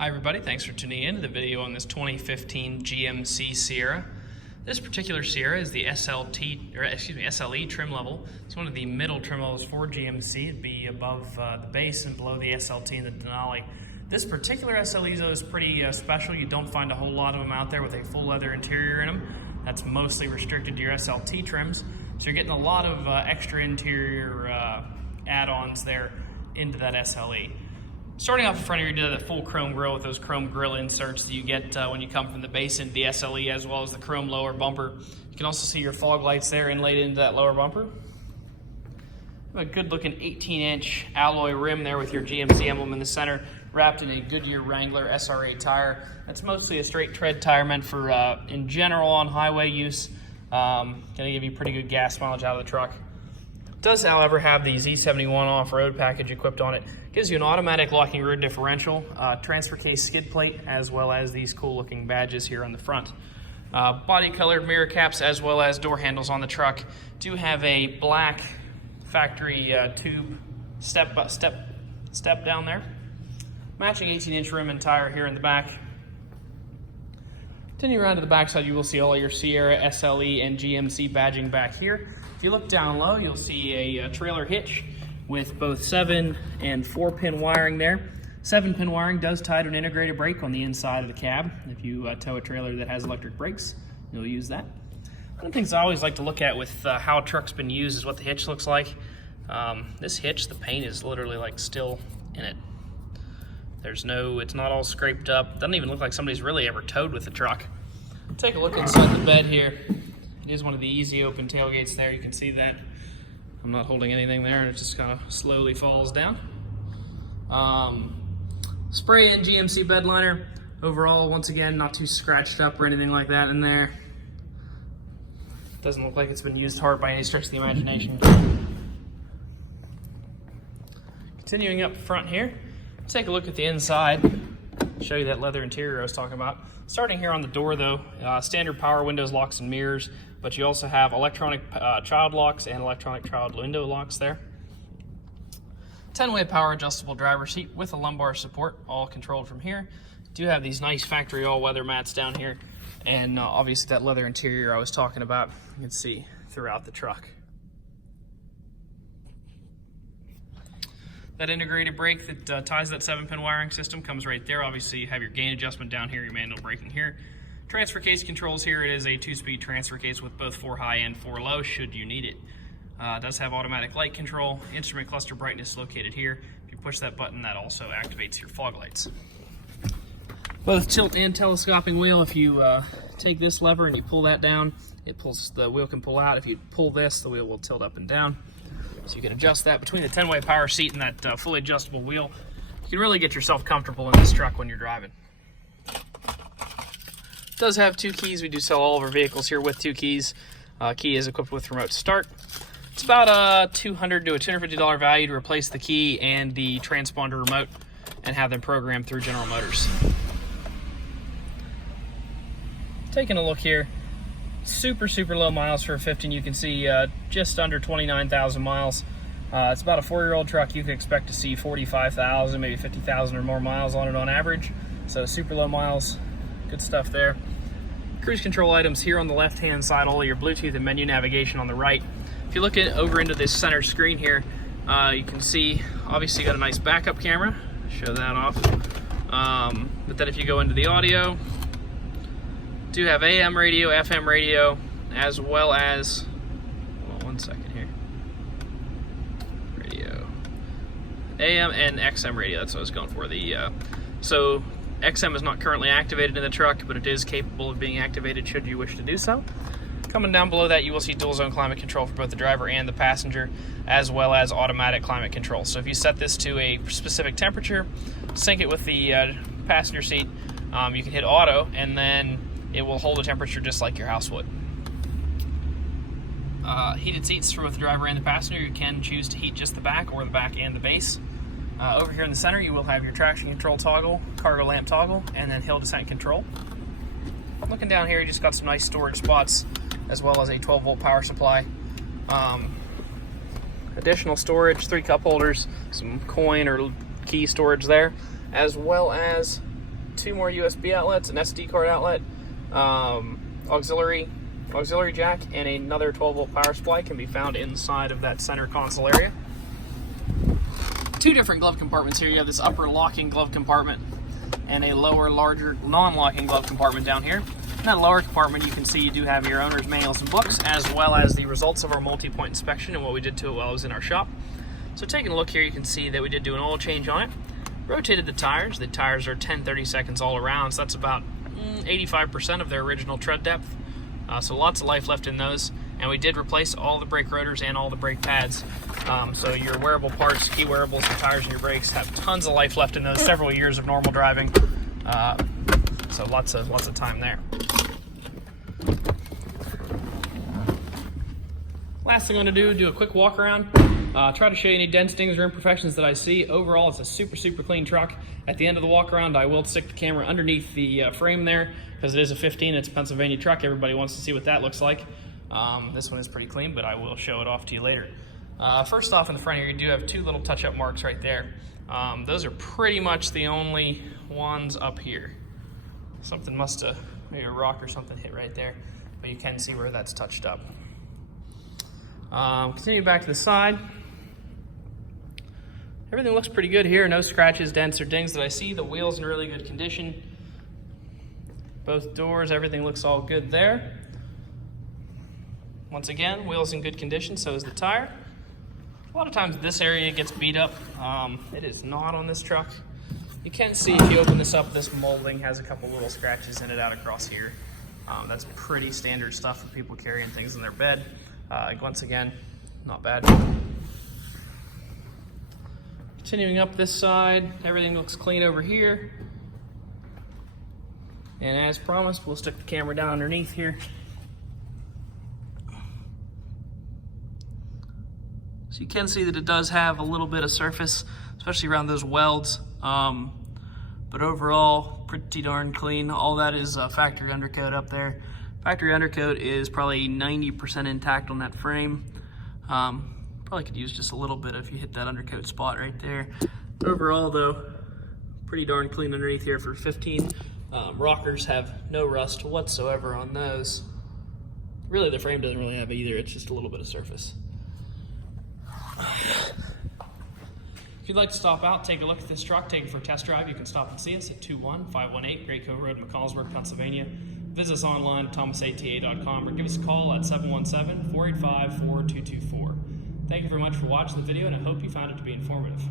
Hi everybody, thanks for tuning in to the video on this 2015 GMC Sierra. This particular Sierra is the SLE trim level. It's one of the middle trim levels for GMC. It'd be above the base and below the SLT and the Denali. This particular SLE though is pretty special. You don't find a whole lot of them out there with a full leather interior in them. That's mostly restricted to your SLT trims. So you're getting a lot of extra interior add-ons there into that SLE. Starting off in front of you, you do the full chrome grille with those chrome grille inserts that you get when you come from the base into the SLE, as well as the chrome lower bumper. You can also see your fog lights there inlaid into that lower bumper. A good looking 18-inch alloy rim there with your GMC emblem in the center, wrapped in a Goodyear Wrangler SR8 tire. That's mostly a straight tread tire, meant for, in general, on highway use. Gonna give you pretty good gas mileage out of the truck. It does, however, have the Z71 off-road package equipped on it. Gives you an automatic locking rear differential, transfer case skid plate, as well as these cool looking badges here on the front. Body colored mirror caps as well as door handles on the truck. Do have a black factory tube step down there. Matching 18-inch rim and tire here in the back. Continue around to the back side, you will see all your Sierra, SLE, and GMC badging back here. If you look down low, you'll see a trailer hitch with both 7 and 4-pin wiring there. 7-pin wiring does tie to an integrated brake on the inside of the cab. If you tow a trailer that has electric brakes, you'll use that. One of the things I always like to look at with how a truck's been used is what the hitch looks like. This hitch, the paint is literally like still in it. It's not all scraped up. Doesn't even look like somebody's really ever towed with the truck. Take a look inside the bed here. It is one of the easy open tailgates there. You can see that. I'm not holding anything there, and it just kind of slowly falls down. Spray in GMC bed liner. Overall, once again, not too scratched up or anything like that in there. Doesn't look like it's been used hard by any stretch of the imagination. Continuing up front here, take a look at the inside. Show you that leather interior I was talking about. Starting here on the door though, standard power windows, locks, and mirrors, but you also have electronic child locks and electronic child window locks there. 10-way power adjustable driver's seat with a lumbar support, all controlled from here. Do have these nice factory all-weather mats down here, and obviously that leather interior I was talking about, you can see throughout the truck. That integrated brake that ties that 7-pin wiring system comes right there. Obviously, you have your gain adjustment down here, your manual braking here. Transfer case controls here. It is a 2-speed transfer case with both 4 high and 4 low, should you need it. It does have automatic light control. Instrument cluster brightness located here. If you push that button, that also activates your fog lights. Both tilt and telescoping wheel. If you take this lever and you pull that down, the wheel can pull out. If you pull this, the wheel will tilt up and down. So you can adjust that between the 10-way power seat and that fully adjustable wheel. You can really get yourself comfortable in this truck when you're driving. It does have 2 keys. We do sell all of our vehicles here with 2 keys. Key is equipped with remote start. It's about a $200 to a $250 value to replace the key and the transponder remote and have them programmed through General Motors. Taking a look here. Super low miles for a 15. You can see just under 29,000 miles. It's about a 4-year-old truck. You can expect to see 45,000, maybe 50,000 or more miles on it on average. So super low miles, good stuff there. Cruise control items here on the left-hand side, all of your Bluetooth and menu navigation on the right. If you look over into this center screen here, you can see, obviously you got a nice backup camera. Show that off. But then if you go into the audio, do have AM radio, FM radio, as well as, hold on one second here, radio, AM and XM radio, that's what I was going for. So XM is not currently activated in the truck, but it is capable of being activated should you wish to do so. Coming down below that, you will see dual zone climate control for both the driver and the passenger, as well as automatic climate control. So if you set this to a specific temperature, sync it with the passenger seat, you can hit auto, and then it will hold a temperature just like your house would. Heated seats for both the driver and the passenger. You can choose to heat just the back or the back and the base. Over here in the center, you will have your traction control toggle, cargo lamp toggle, and then hill descent control. Looking down here, you just got some nice storage spots, as well as a 12-volt power supply. Additional storage, 3 cup holders, some coin or key storage there, as well as 2 more USB outlets, an SD card outlet, auxiliary jack, and another 12-volt power supply can be found inside of that center console area. 2 different glove compartments here. You have this upper locking glove compartment and a lower, larger non-locking glove compartment down here. In that lower compartment, you can see you do have your owner's manuals and books, as well as the results of our multi-point inspection and what we did to it while it was in our shop. So taking a look here, you can see that we did do an oil change on it. Rotated the tires. The tires are 10-30 seconds all around, so that's about 85% of their original tread depth. So lots of life left in those. And we did replace all the brake rotors and all the brake pads. So your wearable parts, key wearables, the tires and your brakes have tons of life left in those, several years of normal driving. So lots of time there. Last thing I'm going to do a quick walk around. Try to show you any dents, dings, or imperfections that I see. Overall, it's a super clean truck. At the end of the walk around, I will stick the camera underneath the frame there, because it is a 15, it's a Pennsylvania truck. Everybody wants to see what that looks like. This one is pretty clean, but I will show it off to you later. First off, in the front here, you do have 2 little touch-up marks right there. Those are pretty much the only ones up here. Something must have, maybe a rock or something hit right there, but you can see where that's touched up. Continue back to the side. Everything looks pretty good here. No scratches, dents, or dings that I see. The wheel's in really good condition. Both doors, everything looks all good there. Once again, wheel's in good condition, so is the tire. A lot of times this area gets beat up. It is not on this truck. You can see if you open this up, this molding has a couple little scratches in it out across here. That's pretty standard stuff for people carrying things in their bed. Once again, not bad. Continuing up this side, everything looks clean over here. And as promised, we'll stick the camera down underneath here. So you can see that it does have a little bit of surface, especially around those welds. But overall, pretty darn clean. All that is factory undercoat up there. Factory undercoat is probably 90% intact on that frame. Probably could use just a little bit if you hit that undercoat spot right there. Overall though, pretty darn clean underneath here for 15. Rockers have no rust whatsoever on those. Really the frame doesn't really have either, it's just a little bit of surface. If you'd like to stop out, take a look at this truck, take it for a test drive, you can stop and see us at 21518 Great Cove Road, McConnellsburg, Pennsylvania. Visit us online at thomasata.com or give us a call at 717-485-4224. Thank you very much for watching the video, and I hope you found it to be informative.